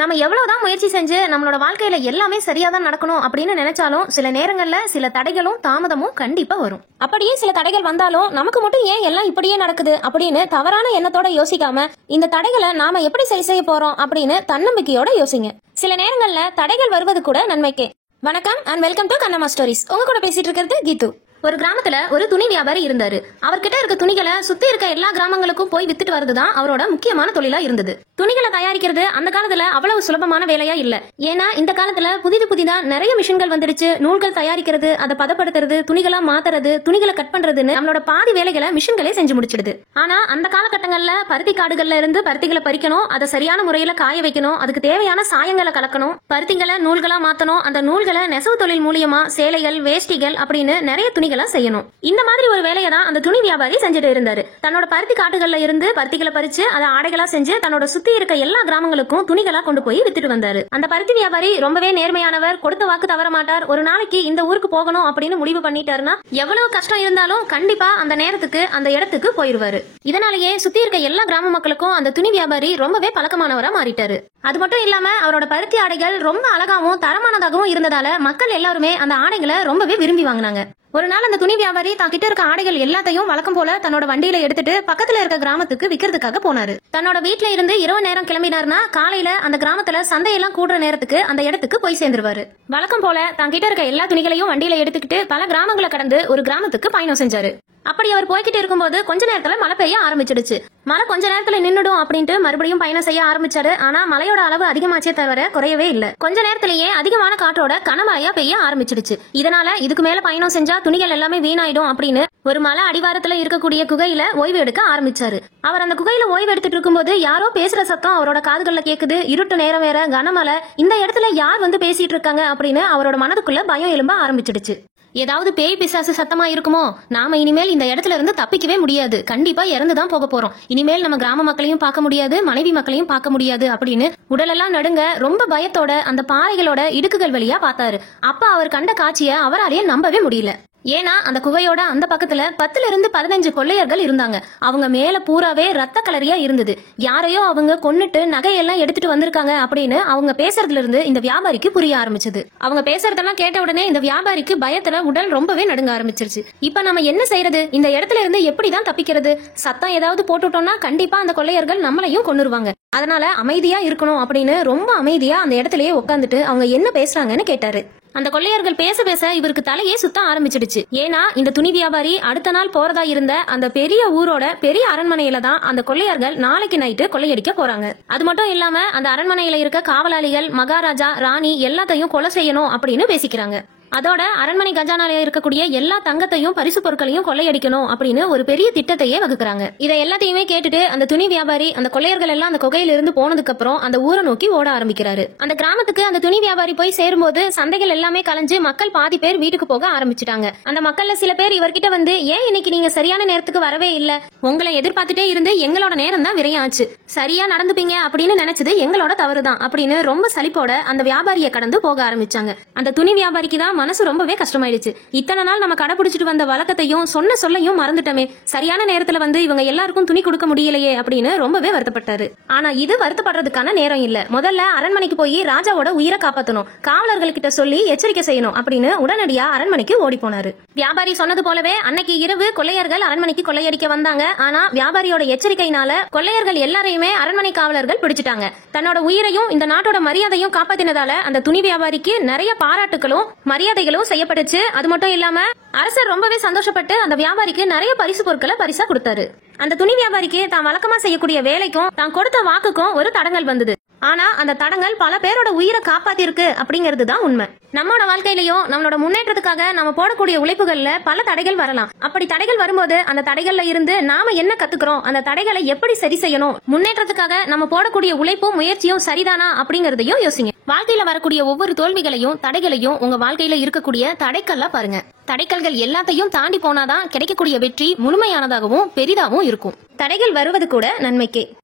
நம்ம எவ்வளவுதான் முயற்சி செஞ்சு நம்மளோட வாழ்க்கையில எல்லாமே சரியாதான் நடக்கணும் அப்படின்னு நினைச்சாலும் சில நேரங்கள்ல சில தடைகளும் தாமதமும் கண்டிப்பா வரும். அப்படியே சில தடைகள் வந்தாலும் நமக்கு மட்டும் ஏன் எல்லாம் இப்படியே நடக்குது அப்படின்னு தவறான எண்ணத்தோட யோசிக்காம இந்த தடைகளை நாம எப்படி சரி செய்ய போறோம் அப்படின்னு தன்னம்பிக்கையோட யோசிங்க. சில நேரங்கள்ல தடைகள் வருவது கூட நன்மைக்கே. வணக்கம் and welcome to Kannamma stories. உங்க கூட பேசிட்டு இருக்கிறது கீது. ஒரு கிராமத்துல ஒரு துணி வியாபாரி இருந்தாரு. அவர்கிட்ட இருக்க துணிகளை சுத்தி இருக்க எல்லா கிராமங்களுக்கும் போய் வித்துட்டு வரதுதான் அவரோட முக்கியமான தொழிலா இருந்தது. துணிகளை தயாரிக்கிறது அந்த காலத்துல அவ்வளவு சுலபமான வேலையா இல்ல. ஏன்னா இந்த காலத்துல புதிதா நிறைய மிஷின்கள் வந்துருச்சு. நூல்கள் தயாரிக்கிறது, அதை பதப்படுத்துறது, துணிகளா மாத்துறது, துணிகளை கட் பண்றதுன்னு நம்மளோட பாதி வேலைகளை மிஷின்களே செஞ்சு முடிச்சிடுது. ஆனா அந்த காலகட்டங்கள்ல பருத்தி காடுகள்ல இருந்து பருத்திகளை பறிக்கணும், அதை சரியான முறையில காய வைக்கணும், அதுக்கு தேவையான சாயங்களை கலக்கணும், பருத்திகளை நூல்களா மாத்தணும், அந்த நூல்களை நெசவு தொழில் மூலியமா சேலைகள், வேஷ்டிகள் அப்படின்னு நிறைய துணிகளை செய்யணும். இந்த மாதிரி ஒரு வேலையை தான் அந்த துணி வியாபாரி செஞ்சுட்டு இருந்தாரு. தன்னோட பருத்தி காட்டுகள்ல இருந்து பருத்திகளை பறிச்சு அதை ஆடைகளா செஞ்சு தன்னோட சுத்தி இருக்க எல்லா கிராமங்களுக்கும் துணிகளா கொண்டு போய் வித்துட்டு வந்தாரு. அந்த பருத்தி வியாபாரி ரொம்பவே நேர்மையானவர், கொடுத்த வாக்கு தவற மாட்டார். ஒரு நாளைக்கு இந்த ஊருக்கு போகணும் அப்படின்னு முடிவு பண்ணிட்டாருன்னா எவ்வளவு கஷ்டம் இருந்தாலும் கண்டிப்பா அந்த நேரத்துக்கு அந்த இடத்துக்கு போயிருவாரு. இதனாலேயே சுத்தி இருக்க எல்லா கிராம மக்களுக்கும் அந்த துணி வியாபாரி ரொம்பவே பழக்கமானவரா மாறிட்டாரு. அது மட்டும் இல்லாம அவரோட பருத்தி ஆடைகள் ரொம்ப அழகாவும் தரமானதாகவும் இருந்ததால மக்கள் எல்லாருமே அந்த ஆடைகளை ரொம்பவே விரும்பி வாங்கினாங்க. ஒரு நாள் அந்த துணி வியாபாரி தான் கிட்ட இருக்க ஆடைகள் எல்லாத்தையும் வழக்கம் போல தன்னோட வண்டியில எடுத்துட்டு பக்கத்துல இருக்க கிராமத்துக்கு விக்கிறதுக்காக போனாரு. தன்னோட வீட்டுல இருந்து இரவு நேரம் கிளம்பினாருன்னா காலையில அந்த கிராமத்துல சந்தையெல்லாம் கூடுற நேரத்துக்கு அந்த இடத்துக்கு போய் சேர்ந்துருவாரு. வழக்கம் போல தான் கிட்ட இருக்க எல்லா துணிகளையும் வண்டியில எடுத்துக்கிட்டு பல கிராமங்களை கடந்து ஒரு கிராமத்துக்கு பயணம் செஞ்சாரு. அப்படி அவர் போய்கிட்டு இருக்கும்போது கொஞ்ச நேரத்துல மழை பெய்ய ஆரம்பிச்சிடுச்சு. மழை கொஞ்ச நேரத்துல நின்னுடும் அப்படின்ட்டு மறுபடியும் பயணம் செய்ய ஆரம்பிச்சாரு. ஆனா மழையோட அளவு அதிகமாச்சே தவிர குறையவே இல்ல. கொஞ்ச நேரத்திலேயே அதிகமான காற்றோட கனமழையா பெய்ய ஆரம்பிச்சிடுச்சு. இதனால இதுக்கு மேல பயணம் செஞ்சா துணிகள் எல்லாமே வீணாயிடும் அப்படின்னு ஒரு மலை அடிவாரத்துல இருக்கக்கூடிய குகையில ஓய்வு எடுக்க ஆரம்பிச்சாரு. அவர் அந்த குகையில ஓய்வு எடுத்துட்டு இருக்கும்போது யாரோ பேசுற சத்தம் அவரோட காதுகள்ல கேக்குது. இருட்டு நேரம் வேற, கனமழை, இந்த இடத்துல யார் வந்து பேசிட்டு இருக்காங்க அப்படின்னு அவரோட மனதுக்குள்ள பயம் எழும்ப ஆரம்பிச்சிடுச்சு. ஏதாவது பேய் பிசாசு சத்தமா இருக்குமோ, நாம இனிமேல் இந்த இடத்துல இருந்து தப்பிக்கவே முடியாது, கண்டிப்பா இறந்துதான் போக போறோம், இனிமேல் நம்ம கிராம மக்களையும் பார்க்க முடியாது, மனைவி மக்களையும் பார்க்க முடியாது அப்படின்னு உடலெல்லாம் நடுங்க ரொம்ப பயத்தோட அந்த பாறைகளோட இடுக்குகள் வழியா பார்த்தாரு. அப்ப அவர் கண்ட காட்சிய அவராலேயே நம்பவே முடியல. ஏன்னா அந்த குகையோட அந்த பக்கத்துல 10 இருந்து 15 கொள்ளையர்கள் இருந்தாங்க. அவங்க மேல பூராவே ரத்த கலரியா இருந்தது. யாரையோ அவங்க கொன்னுட்டு நகையெல்லாம் எடுத்துட்டு வந்திருக்காங்க அப்படின்னு அவங்க பேசுறதுல இருந்து இந்த வியாபாரிக்கு புரிய ஆரம்பிச்சது. அவங்க பேசுறதெல்லாம் கேட்ட உடனே இந்த வியாபாரிக்கு பயத்துல உடல் ரொம்பவே நடுங்க ஆரம்பிச்சிருச்சு. இப்ப நம்ம என்ன செய்யறது, இந்த இடத்துல இருந்து எப்படிதான் தப்பிக்கிறது, சத்தம் ஏதாவது போட்டுட்டோம்னா கண்டிப்பா அந்த கொள்ளையர்கள் நம்மளையும் கொன்னுருவாங்க, அதனால அமைதியா இருக்கணும் அப்படின்னு ரொம்ப அமைதியா அந்த இடத்துலயே உட்காந்துட்டு அவங்க என்ன பேசுறாங்கன்னு கேட்டாரு. அந்த கொள்ளையர்கள் பேச பேச இவருக்கு தலையே சுத்த ஆரம்பிச்சிடுச்சு. ஏன்னா இந்த துணி வியாபாரி அடுத்த நாள் போறதா இருந்த அந்த பெரிய ஊரோட பெரிய அரண்மனையில தான் அந்த கொள்ளையர்கள் நாளைக்கு நைட்டு கொள்ளையடிக்க போறாங்க. அது மட்டும் இல்லாம அந்த அரண்மனையில இருக்க காவலாளிகள், மகாராஜா, ராணி எல்லாத்தையும் கொலை செய்யணும் அப்படின்னு பேசிக்கிறாங்க. அதோட அரண்மனை கஜானால இருக்கக்கூடிய எல்லா தங்கத்தையும் பரிசு பொருட்களையும் கொள்ளையடிக்கணும் அப்படின்னு ஒரு பெரிய திட்டத்தையே வகுக்கிறாங்க. இதை எல்லாத்தையுமே கேட்டுட்டு அந்த துணி வியாபாரி அந்த கொள்ளையர்கள் எல்லாம் அந்த குகையில இருந்து போனதுக்கு அப்புறம் அந்த ஊரை நோக்கி ஓட ஆரம்பிக்கிறாரு. அந்த கிராமத்துக்கு அந்த துணி வியாபாரி போய் சேரும்போது சந்தைகள் எல்லாமே கலைஞ்சு மக்கள் பாதி பேர் வீட்டுக்கு போக ஆரம்பிச்சிட்டாங்க. அந்த மக்கள்ல சில பேர் இவர்கிட்ட வந்து, ஏன் இன்னைக்கு நீங்க சரியான நேரத்துக்கு வரவே இல்ல, உங்களை எதிர்பார்த்துட்டே இருந்து எங்களோட நேரம் தான் விரையாச்சு, சரியா நடந்துப்பீங்க அப்படின்னு நினைச்சது எங்களோட தவறுதான் அப்படின்னு ரொம்ப சலிப்போட அந்த வியாபாரியை கடந்து போக ஆரம்பிச்சாங்க. அந்த துணி வியாபாரிக்கு தான் மனசு ரொம்பவே கஷ்டமாயிடுச்சு. இத்தனை நாள் நம்ம கடைபிடிச்சிட்டு வந்த வழக்கத்தையும் சொன்ன சொல்லையும் மறந்துட்டமே, சரியான நேரத்துல வந்து இவங்க எல்லாருக்கும் துணி கொடுக்க முடியலையே அப்படின்னு ரொம்பவே வருத்தப்பட்டாரு. ஆனா இது வருத்தப்படுறதுக்கான நேரம் இல்ல. முதல்ல அரண்மனைக்கு போய் ராஜாவோட உயிரை காப்பாத்தணும், காவலர்கள் கிட்ட சொல்லி எச்சரிக்கை செய்யணும் அப்படின்னு உடனடியா அரண்மனைக்கு ஓடி போனாரு. வியாபாரி சொன்னது போலவே அன்னைக்கு இரவு கொள்ளையர்கள் அரண்மனைக்கு கொள்ளையடிக்க வந்தாங்க. ஆனா வியாபாரியோட எச்சரிக்கையினால கொள்ளையர்கள் எல்லாரையுமே அரண்மனை காவலர்கள் பிடிச்சிட்டாங்க. தன்னோட உயிரையும் இந்த நாட்டோட மரியாதையும் காப்பாத்தினதால அந்த துணி வியாபாரிக்கு நிறைய பாராட்டுகளும் மரியாதைகளும் செய்யப்பட்டுச்சு. அது மட்டும் இல்லாம அரசர் ரொம்பவே சந்தோஷப்பட்டு அந்த வியாபாரிக்கு நிறைய பரிசு பொருட்களை பரிசா கொடுத்தாரு. அந்த துணி வியாபாரிக்கு தான் வழக்கமா செய்யக்கூடிய வேலைக்கும் தான் கொடுத்த வாக்குக்கும் ஒரு தடங்கல் வந்தது. ஆனா அந்த தடங்கல் பல பேரோட உயிரை காப்பாத்திருக்கு அப்படிங்கிறது தான் உண்மை. நம்மளோட வாழ்க்கையிலயும் நம்மளோட முன்னேற்றத்துக்காக நம்ம போடக்கூடிய உழைப்புகள்ல பல தடைகள் வரலாம். அப்படி தடைகள் வரும்போது அந்த தடைகள்ல இருந்து நாம என்ன கத்துக்கிறோம், அந்த தடைகளை எப்படி சரி செய்யணும், முன்னேற்றத்துக்காக நம்ம போடக்கூடிய உழைப்பும் முயற்சியும் சரிதானா அப்படிங்கறதையும் யோசிங்க. வாழ்க்கையில வரக்கூடிய ஒவ்வொரு தோல்விகளையும் தடைகளையும் உங்க வாழ்க்கையில இருக்கக்கூடிய தடைக்கல்லா பாருங்க. தடைக்கல்கள் எல்லாத்தையும் தாண்டி போனாதான் கிடைக்கக்கூடிய வெற்றி முழுமையானதாகவும் பெரிதாகவும் இருக்கும். தடைகள் வருவது கூட நன்மைக்கே.